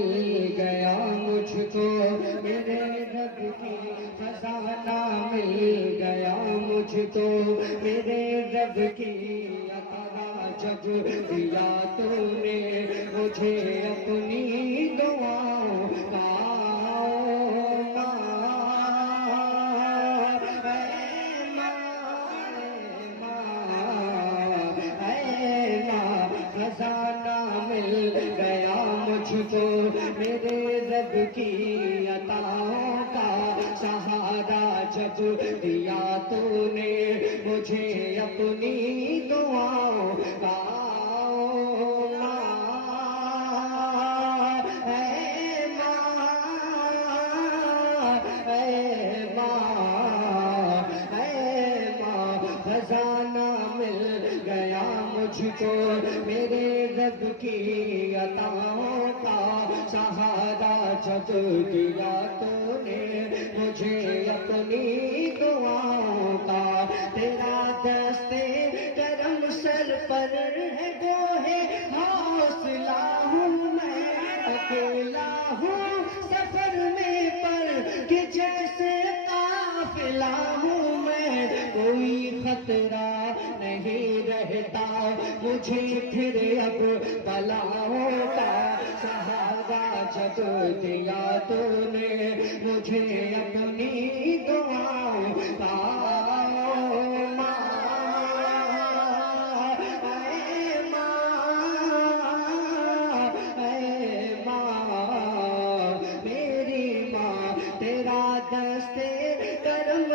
مل گیا مجھ کو میرے رب کی خزانہ مل گیا مجھ کو میرے رب کی عطا جب دیا تو نے مجھے اپنی دعاؤں کا خزانہ مل گیا مجھ کو میرے رب کی عطاؤں کا سہارا جب دیا تو نے مجھے اپنی دعاؤں کا خزانہ مل گیا مجھ کو میرے رب کی عطاؤں کا سہارا جب دیا تو نے مجھے اپنی دعاؤں کا تیرا دستے کرم سر پر ہے وہ ہے حوصلہ ہوں میں اکیلا ہوں سفر میں پر کہ جیسے قافلہ ہوں میں کوئی خطرہ نہیں رہتا مجھے پھر اب بلاؤں کا سہارا جب دیا تو نے مجھے اپنی دعاؤں کا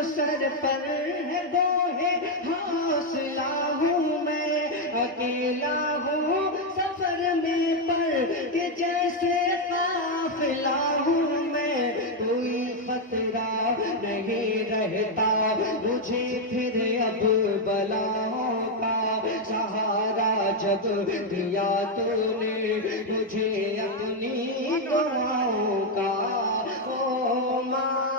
سر پر ہے وہ ہے حوصلہ ہوں میں اکیلا ہوں سفر میں پر کہ جیسے قافلہ ہوں میں کوئی خطرہ نہیں رہتا مجھے پھر اب بلاؤں کا سہارا جب دیا تو نے مجھے اپنی دعاؤں کا او ماں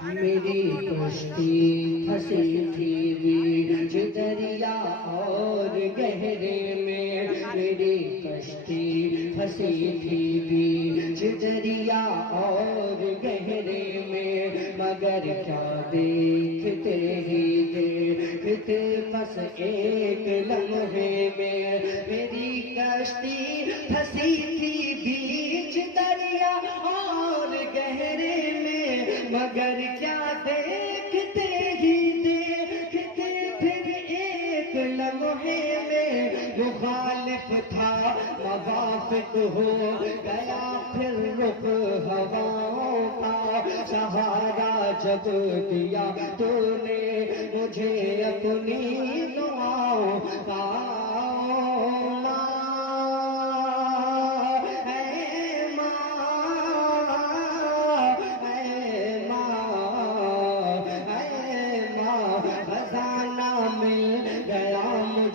میری کشتی پھنسی تھی بیچ دریا اور گہرے میں میری کشتی پھنسی تھی بیچ دریا اور گہرے میں مگر کیا دیکھتے ہی دیکھتے بس ایک لمحے میں میری کشتی پھنسی تھی بیچ دریا اور گہرے میں مگر کیا دیکھتے ہی دیکھتے پھر ایک لمحے میں مخالف تھا موافق ہو گیا پھر رخ ہواؤں کا سہارا جب دیا تو نے مجھے اپنی دعاؤں کا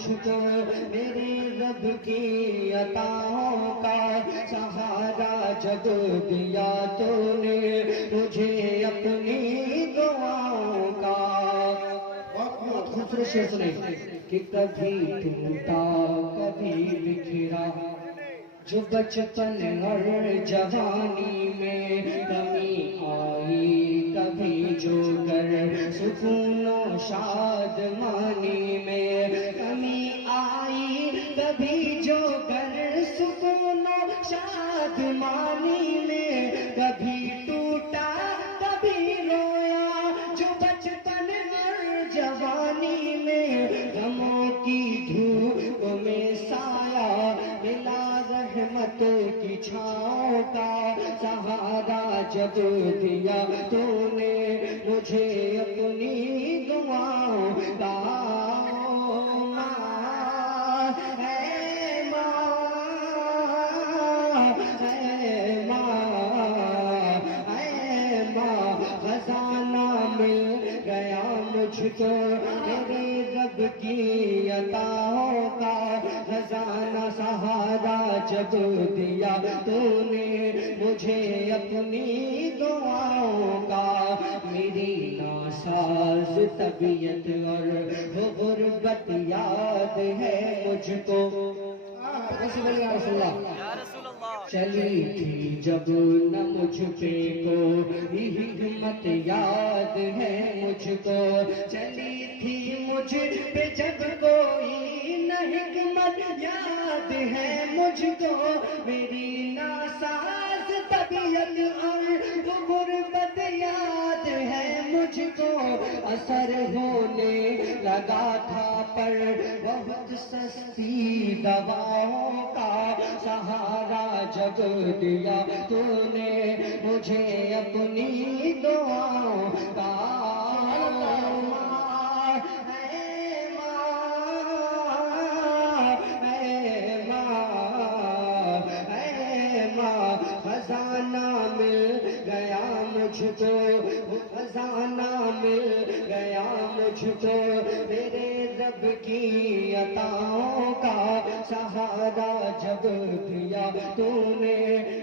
میرے رب کی عطاؤں کا سہارا جب دیا تو نے مجھے اپنی دعاؤں کا بہت خوبصورت شعر سنے کہ کبھی ٹوٹا کبھی بکھرا جو بچپن اور جوانی میں کمی آئی کبھی جو کر سکون و شادمانی میں کمی آئی کبھی جو کر سکون و شادمانی میں کبھی ٹوٹا کبھی رویا جو بچپن اور جوانی میں غموں کی دھوپ میں سایہ ملا رحمت کی چھاؤں کا سہارا جب دیا تو نے مجھے اپناپنی دعاؤں کا خزانہ مل گیا مجھ کو میرے رب کی عطاؤں کا خزانہ سہارا جب دیا تو نے مجھے اپنی دعاؤں ناساز طبیعت اور وہ غربت یاد ہے مجھ کو. چلی تھی جب نہ مجھ پہ کوئی حکمت یاد ہے مجھ کو. چلی تھی مجھ پہ جب کوئی نہ حکمت یاد ہے مجھ کو. میری ناساز طبیعت اور وہ غربت یاد ہے مجھ کو. اثر ہونے لگا تھا پر بہت سستی دواؤں کا سہارا جب دیا تو نے مجھے اپنی دعاؤں کا. خزانہ مل گیا مجھ کو, خزانہ مل گیا مجھ کو, تیرے رب کی عطاؤں کا سہارا جب دیا تو نے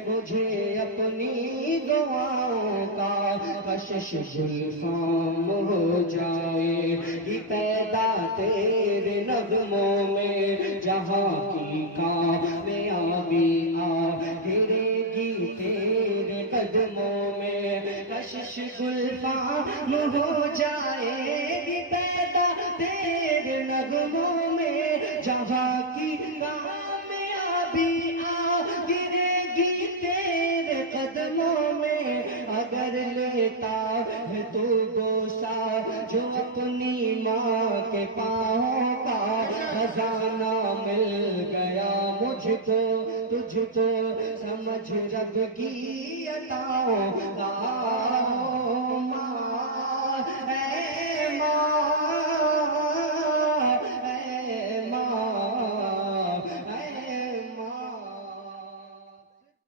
مجھے اپنی دعاؤں کا. کشش گلفام ہو جائے گی پیدا تیرے نغموں میں, جہاں کی کامیابی آ گرے گی تیرے قدموں میں. کشش گلفام ہو جائے گی پیدا تیرے نغموں میں, جہاں کی کامیابی آ گرے گی تیرے قدموں میں. اگر لیتا ہے تو بوسا جو اپنی ماں کے پاؤں کا, خزانہ مل گیا مجھ کو تجھ کو, سمجھ رب کی عطاؤں کا.